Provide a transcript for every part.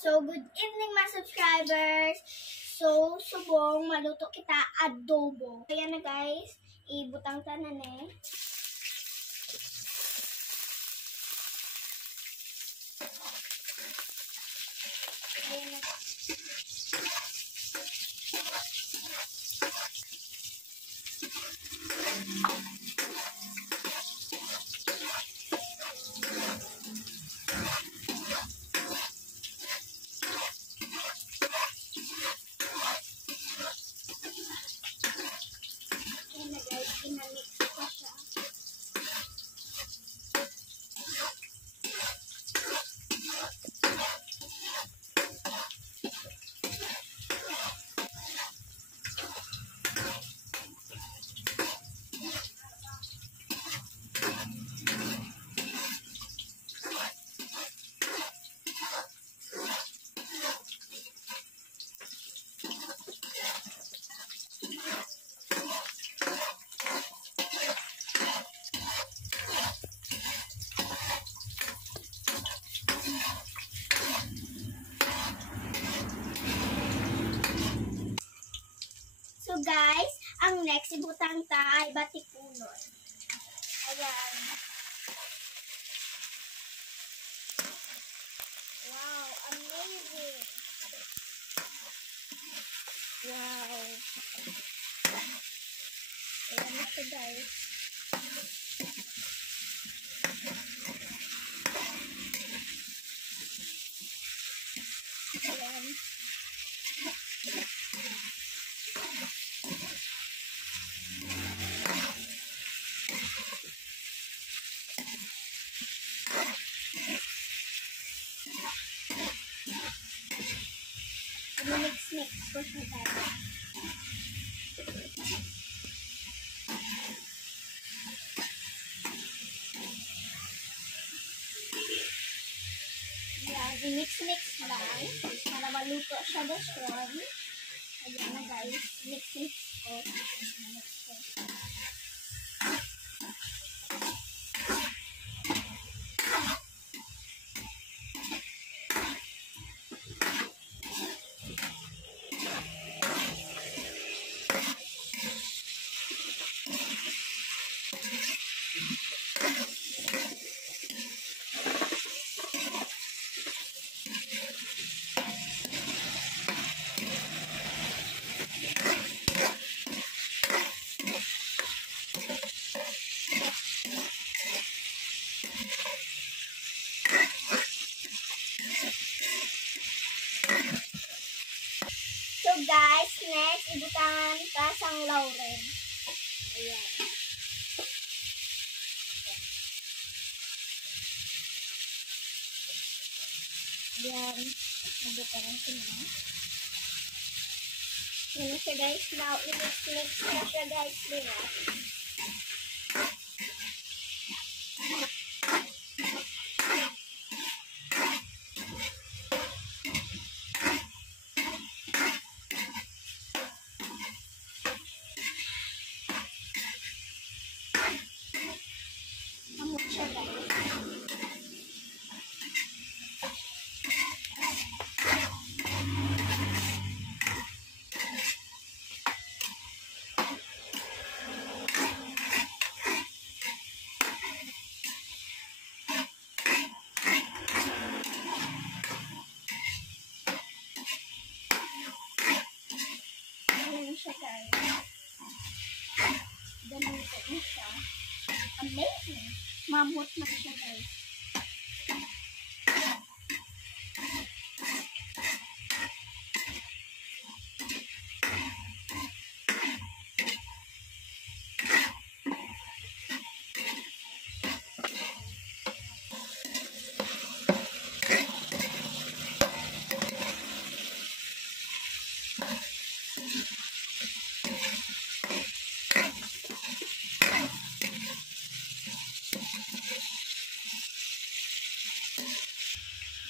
So, good evening mga subscribers. So, subong maluto kita adobo. Kaya na guys, ibutang tanan eh. Ayan na. Inamix ko siya. So guys, ang next ibutang ta ay batikulon. Ayan. Wow, amazing. Wow. Ayan na siya guys. Ayan. Mix ko siya guys. Ayan, i-mix lang para maluto siya doon. Ayan na guys, mix ko. Mix ko. So guys, next, ibutangan ka sang laurel. Ayan. Ayan. Ibutangan ko na. Ayan na siya guys. Now, i-mix na siya guys. Diba? Amot siya guys. Ayan siya guys. Ganito na siya. Amazing! Mamot na siya guys.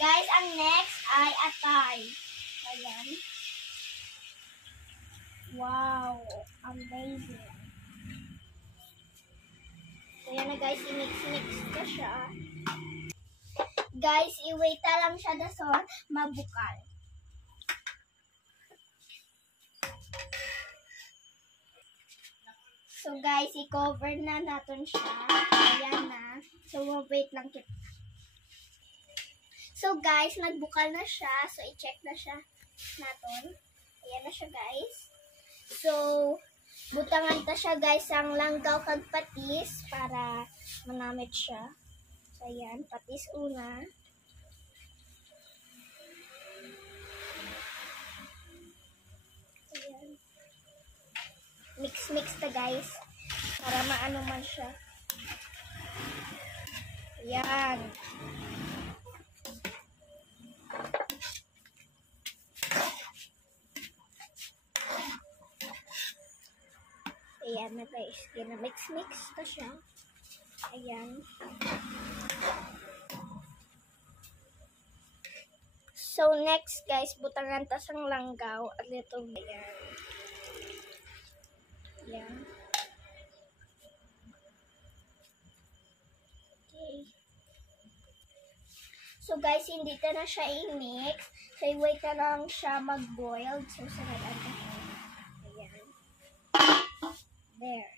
Guys, ang next ay atay. Ayan. Wow! Amazing! So, yan na guys, i-mix ko siya. Guys, i-wait na lang siya dason mabukal. So guys, i-cover na natin siya. Ayan na. So wait lang kita. So guys, nagbukal na siya. So i-check na siya natin. Ayan na siya guys. So butangan ta siya guys ang langgaw kag patis para manamit siya. So ayan, patis una. Ayan. Mix ta guys para maano man siya. Ayan. Ayan na guys. Mix ta siya. Ayan. So next guys, butangan ta sang langgaw at ito. Ayan. Ayan. Okay. So guys, hindi ta na siya i-mix. So i-wait na lang siya mag-boiled. So saradan na. Ayan. There.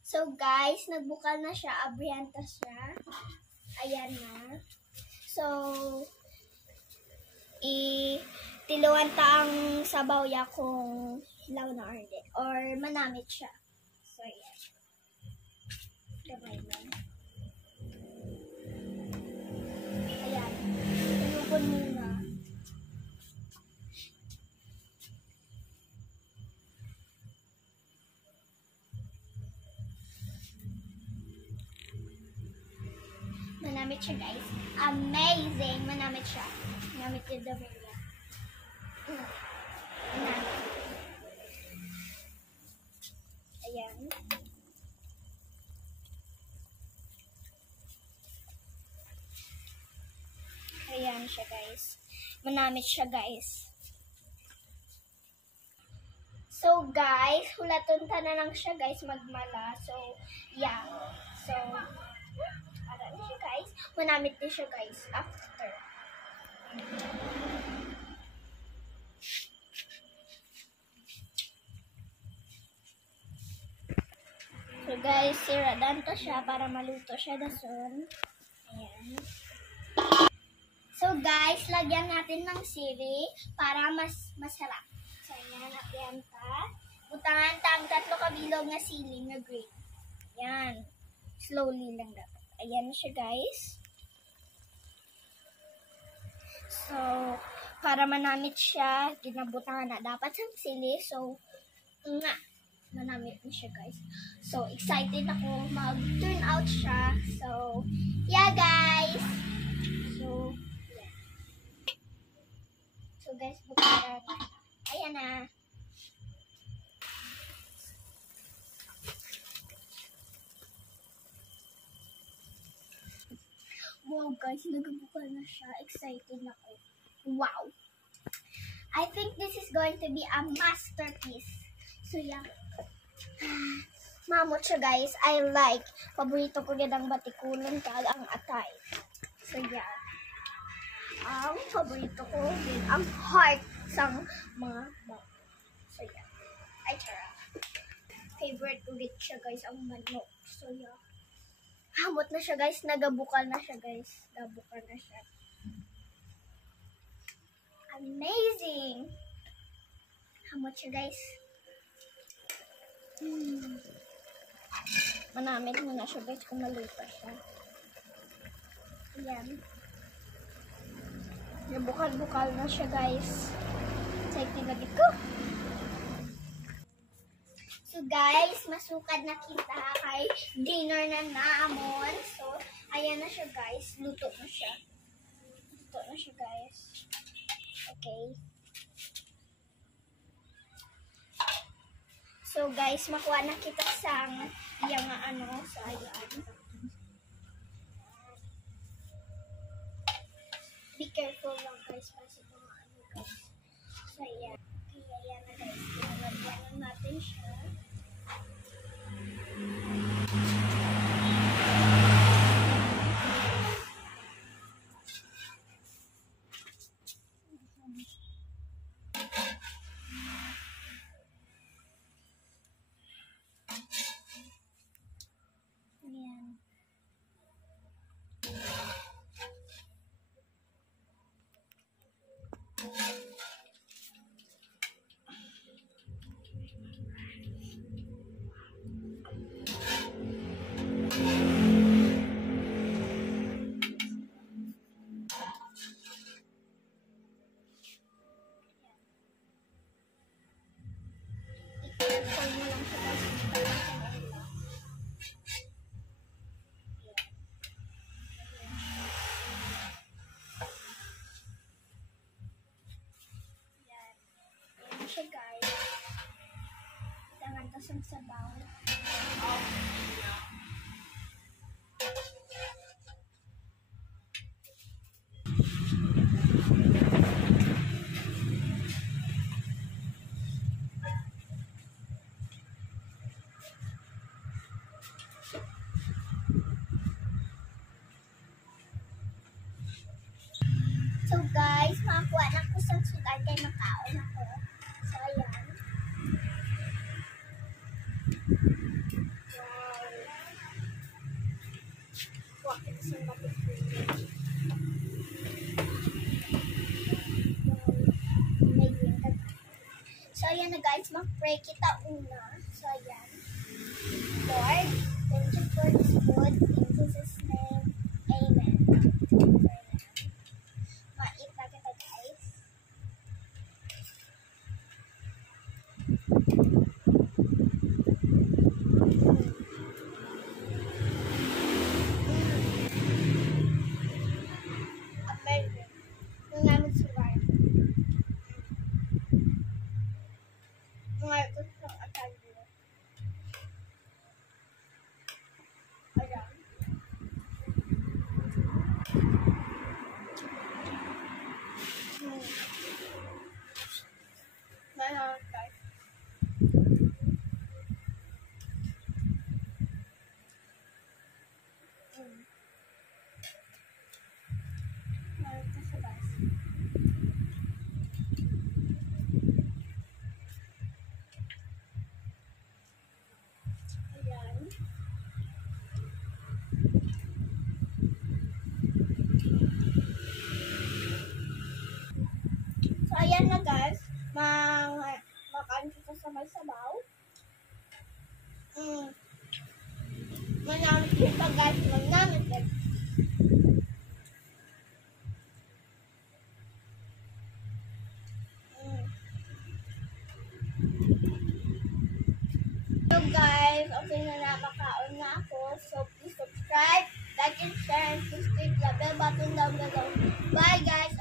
So guys, nagbukal na siya. Abrianta siya. Ayan na. So, tiluan ta ang sabaw ya kung hilaw na or manamit siya. So, ayan. Gabay lang. Ayan. Tinupon muna. Manamit siya guys. Amazing! Manamit siya. Manamit yung Davila. Ayan. Ayan siya guys. Manamit siya guys. So guys, hulaton ta na lang siya guys magmala. So, yeah. So, alam siya guys. Manamit din siya guys after. So guys, siradan to siya para maluto siya dason. Ayan. So guys, lagyan natin ng sili para mas masarap. So ayan, lagyan ta. Butangan ta ang 3 kabilog na sili na green. Ayan. Slowly lang dapat. Ayan siya guys. So, para manamit siya, ginabutangan na dapat sa sili. So, manamit na siya guys. So, excited ako mag-turn out siya. So, yeah guys. So, yeah. So guys, butangan na. Ayan na. Wow guys, nagabukal na siya. Excited ako. Wow. I think this is going to be a masterpiece. So yeah. Mamot siya guys. I like. Paborito ko gid ang batikulan kag ang atay. So yeah. Ang paborito ko gid ang heart sang mga bawang. So yeah. Ay tara. Favorite ko gid siya guys ang manok. So yeah. Hamot na siya guys. Nagabukal na siya guys. Nagabukal na siya. Amazing! Hamot siya guys. Manamit muna siya guys kung maluto siya. Ayan. Nabukal-bukal na siya guys. Excited na dito. So guys, masukad na kita kay dinner na naamon. So, ayan na siya guys. Luto na siya. Luto na siya guys. Okay. So guys, makuha na kita sa yung ano, so ayan. Be careful lang guys kasi mga ano guys. So ayan. Okay, ayan na guys. Pinalagyan natin siya. isang sabaw. So guys, makakuha na ko sa sudan kay makaon ako. So ayan. Wow. Kuha ko na siyang batik-batik. May lingkad. So ayan na guys, mag-pray kita una. So ayan. Lord, thank you for this food. In Jesus' name, Amen. So ayan. Ma-eat na kita guys. Amazing. Yung namin survive. Mga gusto ng atay nila. Ayan. Mayroon guys. Mayroon ka sa bus. Ayan. So ayan na guys. Makain kita sa may sabaw. Manamit kita guys. Manamit guys. So guys, okay na napakaon na ako. So please subscribe, like and share, and please click the bell button down below. Bye guys.